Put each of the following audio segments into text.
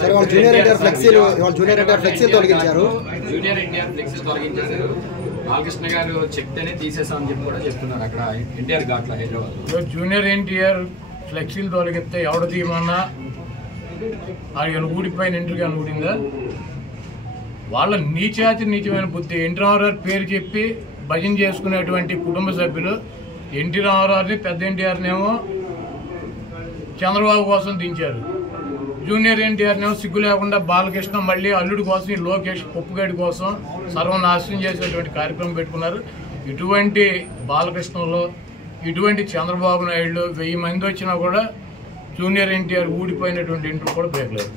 Junior NTR ఫ్లెక్సీలు తొలగించారు. Junior NTR ఫ్లెక్సీలు తొలగించేశారు. బాలకృష్ణ గారు చెప్తేనే తీసేసామని చెప్పి కూడా చెప్తున్నారు అక్కడ ఎన్టీఆర్ ఘాట్లో హైదరాబాద్. జూనియర్ ఎన్టీఆర్ ఫ్లెక్సీలు తొలగిస్తే ఎవడ తీయమన్నా ఆయన ఊడిపోయిన ఇంటికి అని ఊడిందా? వాళ్ళ నీచమైన బుద్ధి. ఎన్టీ రామారావు పేరు చెప్పి భజన చేసుకునేటువంటి కుటుంబ సభ్యులు ఎన్టీ రామారావుని పెద్ద ఎన్టీఆర్నేమో చంద్రబాబు కోసం దించారు. జూనియర్ ఎన్టీఆర్నేమో సిగ్గు లేకుండా బాలకృష్ణ మళ్ళీ అల్లుడి కోసం ఈ లోకేష్ పప్పుగడి కోసం సర్వనాశనం చేసేటువంటి కార్యక్రమం పెట్టుకున్నారు. ఇటువంటి బాలకృష్ణలో ఇటువంటి చంద్రబాబు నాయుడు 1000 మంది వచ్చినా కూడా జూనియర్ ఎన్టీఆర్ ఊడిపోయినటువంటి ఇంటర్ కూడా బేయలేదు.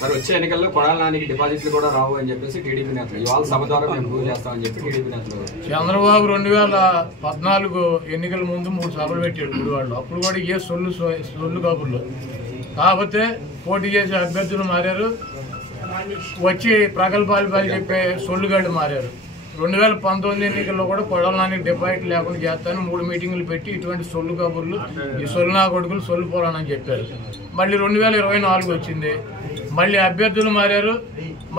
మరి వచ్చే ఎన్నికల్లో కొడాల నానికి డిపాజిట్లు కూడా రావు అని చెప్పేసి టీడీపీ నేతలు ఇవాళ సభ ద్వారా మేము ప్రూవ్ చేస్తామని చెప్పి టీడీపీ నేతలు. చంద్రబాబు 2014 ఎన్నికల ముందు 3 సభలు పెట్టాడు గుడివాళ్ళు. అప్పుడు కూడా ఏ సొల్లు కబుర్లు. కాకపోతే పోటీ చేసే అభ్యర్థులు మారారు, వచ్చి ప్రగల్భాలు చెప్పే సొల్లుగాళ్ళు మారారు. 2019 ఎన్నికల్లో కూడా కొడాల నానికి డిపాజిట్ లేకుండా చేస్తాను 3 మీటింగులు పెట్టి ఇటువంటి సొల్లు కబుర్లు ఈ సొల్లు నా కొడుకులు సొల్లు పోరానని చెప్పారు. మళ్ళీ 2024 వచ్చింది, మళ్ళీ అభ్యర్థులు మారారు,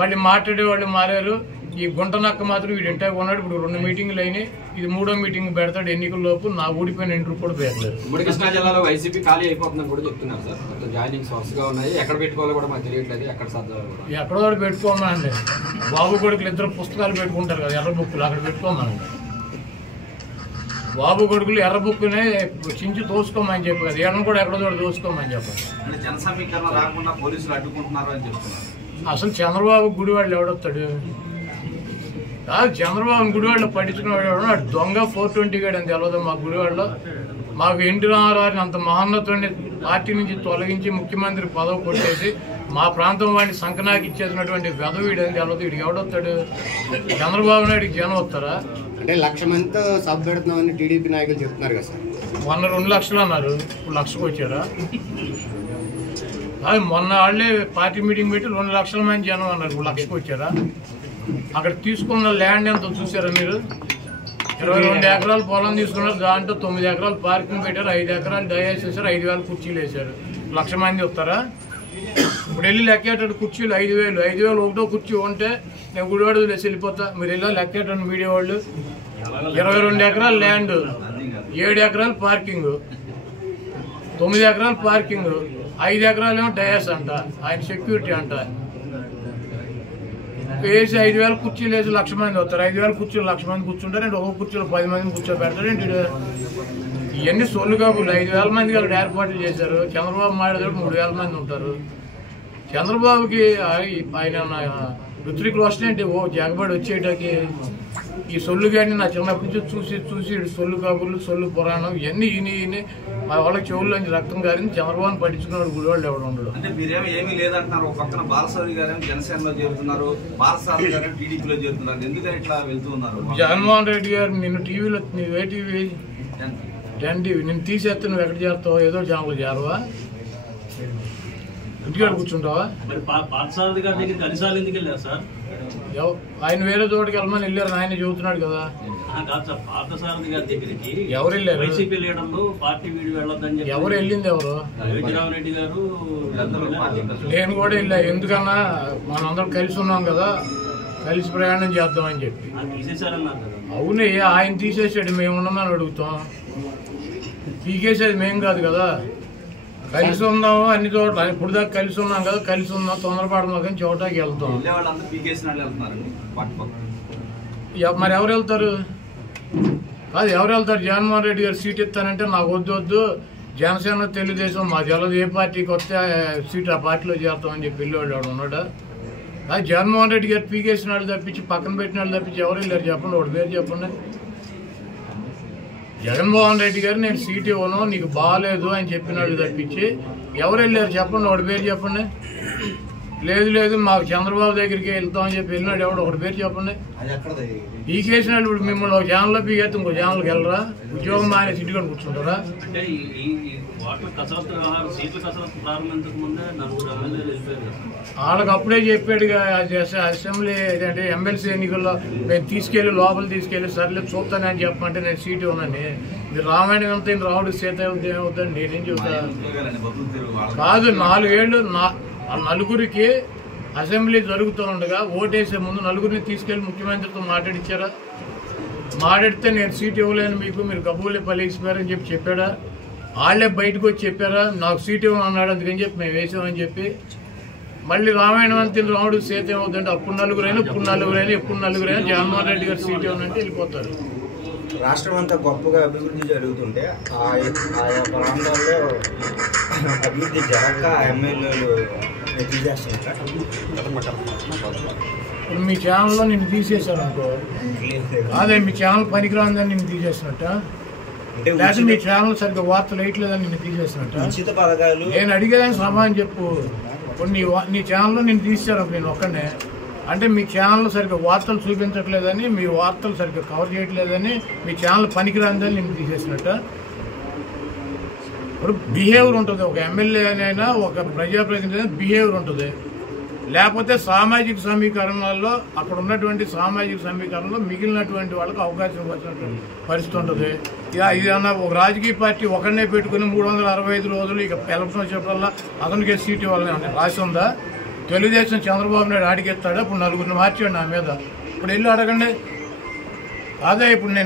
మళ్ళీ మాట్లాడేవాళ్ళు మారారు. ఈ గుంటనక్క మాత్రం వీడు ఇంటే ఉన్నాడు. ఇప్పుడు 2 మీటింగులు అయినాయి, ఇది 3వ మీటింగ్ పెడతాడు ఎన్నికల్లోపు. నా ఊడిపోయిన ఇంటర్ కూడా పెడతారు. ఉమ్మడి కృష్ణా జిల్లాలో వైసీపీ ఖాళీ అయిపోతుందని కూడా చెప్తున్నారు సార్. మొత్తం జాయినింగ్స్ వరుసగా ఉన్నాయి. ఎక్కడ పెట్టుకోవాలో కూడా మాకు తెలియట్లేదు. ఎక్కడ సర్దాలి ఎక్కడో కూడా పెట్టుకోమండి. బాబు కొడుకులు 2 పుస్తకాలు పెట్టుకుంటారు కదా, ఎర్ర బుక్కులు, అక్కడ పెట్టుకోమనండి. బాబు కొడుకులు ఎర్ర బుక్కునే చించి తోసుకోమని చెప్పి కదా, ఎర్ర కూడా ఎక్కడో చోట తోసుకోమని చెప్పారు. జన సమీకరణ రాకుండా పోలీసులు అడ్డుకుంటున్నారు అని చెప్తున్నారు. అసలు చంద్రబాబు గుడివాళ్ళు ఎవడొస్తాడు? కాదు, చంద్రబాబు గుడివాళ్ళు పట్టించుకునేవాడు అటు దొంగ 420 గడు అని తెలియదు. మా గుడివాళ్ళలో మాకు ఎన్టీ రామారావుని అంత మహోన్నతుడిని పార్టీ నుంచి తొలగించి ముఖ్యమంత్రి పదవి కొట్టేసి మా ప్రాంతం వాడిని సంకనాకి ఇచ్చేసినటువంటి వెధవీడు అని తెలియదు. వీడికి ఎవడొస్తాడు? చంద్రబాబు నాయుడికి జనం వస్తారా? అంటే 1,00,000 మందితో సభ పెడుతున్నామని టీడీపీ నాయకులు చెప్తున్నారు కదా సార్. మొన్న 2 లక్షలు అన్నారు, ఇప్పుడు 1,00,000కి వచ్చారా? అది మొన్న వాళ్ళే పార్టీ మీటింగ్ పెట్టి 2 లక్షల మంది జనం అన్నారు, ఇప్పుడు 1,00,000కి వచ్చారా? అక్కడ తీసుకున్న ల్యాండ్ ఎంత చూసారా మీరు? 22 ఎకరాలు పొలం తీసుకున్నారు, దాంట్లో 9 ఎకరాలు పార్కింగ్ పెట్టారు, 5 ఎకరాలు డయాస్ చేశారు, 5,000 కుర్చీలు వేశారు. 1,00,000 మంది వస్తారా? ఇప్పుడు వెళ్ళి లెక్కేటాడు కుర్చీలు 5,000. 5,000 ఒకటో కుర్చీ ఉంటే నేను గుడివాడు వేసి వెళ్ళిపోతా. మీరు వెళ్ళా లెక్కేటాడు మీడియా వాళ్ళు. 22 ఎకరాలు ల్యాండ్, 7 ఎకరాలు పార్కింగ్, 9 ఎకరాలు పార్కింగ్, 5 ఎకరాలు ఏమో డయాస్ అంట, ఆయన సెక్యూరిటీ అంట. వేసి 5,000 కుర్చీలు వేసి 1,00,000 మంది వస్తారు. 5,000 కుర్చీలు 1,00,000 మంది కూర్చుంటారు. అంటే ఒక్కొక్క కుర్చీలో 10 మందిని కూర్చోబెడతారు. ఏంటి ఇవన్నీ సొల్లు కాపులు. 5,000 మందికి అక్కడ ఏర్పాట్లు చేశారు. చంద్రబాబు మాట్లాడే 3,000 మంది ఉంటారు. చంద్రబాబుకి ఆయన ఋత్విక్ రోషన్ ఏంటి ఓ జగబడి వచ్చేటకి ఈ సొల్లు గాడిని నా చిన్నప్పటి నుంచి చూసి సొల్లు కబుర్లు సొల్లు పురాణం ఇవన్నీ ఈయన మా వాళ్ళకి చెవుల్లోంచి రక్తం గారిని చంద్రబాబు పట్టించుకున్నాడు గుడివాళ్ళు ఎవడు ఉండడు. అంటే మీరేమో ఏమీ లేదంటున్నారు. ఒక పక్కన బాలసారి గారేమో జనసేనలో చేరుతున్నారు, బాలసారి గారు టీడీపీలో చేరుతున్నారు. ఎందుకని ఇట్లా వెళ్తూ ఉన్నారు? జగన్మోహన్ రెడ్డి గారు నిన్ను టీవీలో ఏ టీవీ 10 టీవీ నిన్ను తీసేస్తే నువ్వు ఎక్కడ చేస్తావు? ఏదో ఛానల్ చేరవా? ఇంటికాడ కూర్చుంటావా? ఆయన వేరే చోటుకి వెళ్ళమని వెళ్ళారు, ఆయన చెబుతున్నాడు కదా. ఎవరు వెళ్ళారు? ఎవరు వెళ్ళింది? ఎవరు? నేను కూడా వెళ్ళా. ఎందుకన్నా మనందరం కలిసి ఉన్నాం కదా, కలిసి ప్రయాణం చేద్దామని చెప్పి. అవునే, ఆయన తీసేసాడు, మేము ఉన్నామని అడుగుతాం. పీకేసేది మేం కాదు కదా. కలిసి ఉందాము అన్ని చోట్ల. ఇప్పుడు దాకా కలిసి ఉన్నాం కదా, కలిసి ఉందాం, తొందరపడమా కానీ చోటకి వెళ్తాం. మరి ఎవరు వెళ్తారు? కాదు, ఎవరు వెళ్తారు? జగన్మోహన్ రెడ్డి గారు సీట్ ఇస్తానంటే నాకు వద్దు, జనసేన తెలుగుదేశం మాది వెళ్ళదు, ఏ పార్టీకి వస్తే సీట్ ఆ పార్టీలో చేస్తామని చెప్పి వెళ్ళేవాడు ఎవడు ఉన్నాడా? అది జగన్మోహన్ రెడ్డి గారు పీకేసిన వాళ్ళు తప్పించి పక్కన పెట్టిన వాళ్ళు తప్పించి ఎవరు వెళ్ళారు చెప్పండి? ఒకటి పేరు చెప్పండి. జగన్మోహన్ రెడ్డి గారు నేను సీట్ ఇవ్వను నీకు బాగాలేదు అని చెప్పినాడు తప్పించి ఎవరు వెళ్ళారు చెప్పండి? ఒకటి పేరు చెప్పండి. లేదు మాకు చంద్రబాబు దగ్గరికి వెళ్తామని చెప్పి వెళ్ళినాడు ఎవడు? ఒకటి పేరు చెప్పండి. పీకేసినాడు. ఇప్పుడు మిమ్మల్ని ఒక ఛానల్లో పీకేస్తే ఇంకో ఛానల్కి వెళ్ళరా? ఉద్యోగం మానే సిటీకొని కూర్చుంటారా? వాళ్ళకి అప్పుడే చెప్పాడు అసెంబ్లీ అంటే ఎమ్మెల్సీ ఎన్నికల్లో నేను తీసుకెళ్లి లోపల తీసుకెళ్లి సర్లే చూస్తానని చెప్పమంటే నేను సీట్ ఇవ్వనని. మీరు రామాయణం ఎంత రావుడు సీత ఏమవుతుందని నేనేం చెబుతా? కాదు, 4 ఏళ్ళు ఆ నలుగురికి అసెంబ్లీ జరుగుతూ ఉండగా ఓటేసే ముందు నలుగురిని తీసుకెళ్లి ముఖ్యమంత్రితో మాట్లాడిచ్చారా? మాట్లాడితే నేను సీట్ ఇవ్వలేను మీకు, మీరు కబూలే పలిగిపోయారని చెప్పాడా? వాళ్ళే బయటకు వచ్చి చెప్పారా నాకు సీట్ ఇవ్వను అన్నాడు, అందుకని చెప్పి మేము వేసామని చెప్పి మళ్ళీ రామాయణం అని తిని రాముడు సీత ఏమవుతుందంటే అప్పుడు నలుగురైనా ఎప్పుడు నలుగురైనా జగన్మోహన్ రెడ్డి గారు సీట్ ఇవ్వనంటే వెళ్ళిపోతారు. రాష్ట్రం అంతా గొప్పగా అభివృద్ధి జరుగుతుంటే ఆయా ప్రాంతాల్లో అభివృద్ధి జరగక ఎమ్మెల్యేలు తీసేస్తున్నారు. ఇప్పుడు మీ ఛానల్లో నిన్ను తీసేశారు అనుకో, అదే మీ ఛానల్ పనికిరాందని నిన్ను తీసేసినట్ట, లేకపోతే మీ ఛానల్ సరిగ్గా వార్తలు వేయట్లేదని నిన్ను తీసేసినట్ట. నేను అడిగేదాన్ని సమాధానం చెప్పు. ఇప్పుడు నీ ఛానల్లో నిన్ను తీసేశారు నేను ఒక్కనే అంటే మీ ఛానల్ సరిగ్గా వార్తలు చూపించట్లేదని, మీ వార్తలు సరిగ్గా కవర్ చేయట్లేదని, మీ ఛానల్ పనికిరాందని నిన్ను తీసేసినట్ట. ఇప్పుడు బిహేవియర్ ఉంటుంది, ఒక ఎమ్మెల్యేనైనా ఒక ప్రజాప్రతినిధి బిహేవియర్ ఉంటుంది. లేకపోతే సామాజిక సమీకరణాల్లో అక్కడ ఉన్నటువంటి సామాజిక సమీకరణలో మిగిలినటువంటి వాళ్ళకి అవకాశం వచ్చినటువంటి పరిస్థితి ఉంటుంది. ఇదన్నా ఒక రాజకీయ పార్టీ ఒకరినే పెట్టుకుని 365 రోజులు ఇక ఎలక్షన్ వచ్చేటల్లా అతనికే సీట్ ఇవ్వాలని రాసి ఉందా? తెలుగుదేశం చంద్రబాబు నాయుడు అడిగెత్తాడు, ఇప్పుడు నలుగురిని మార్చాడు నా మీద. ఇప్పుడు వెళ్ళి అడగండి. అదే ఇప్పుడు నేను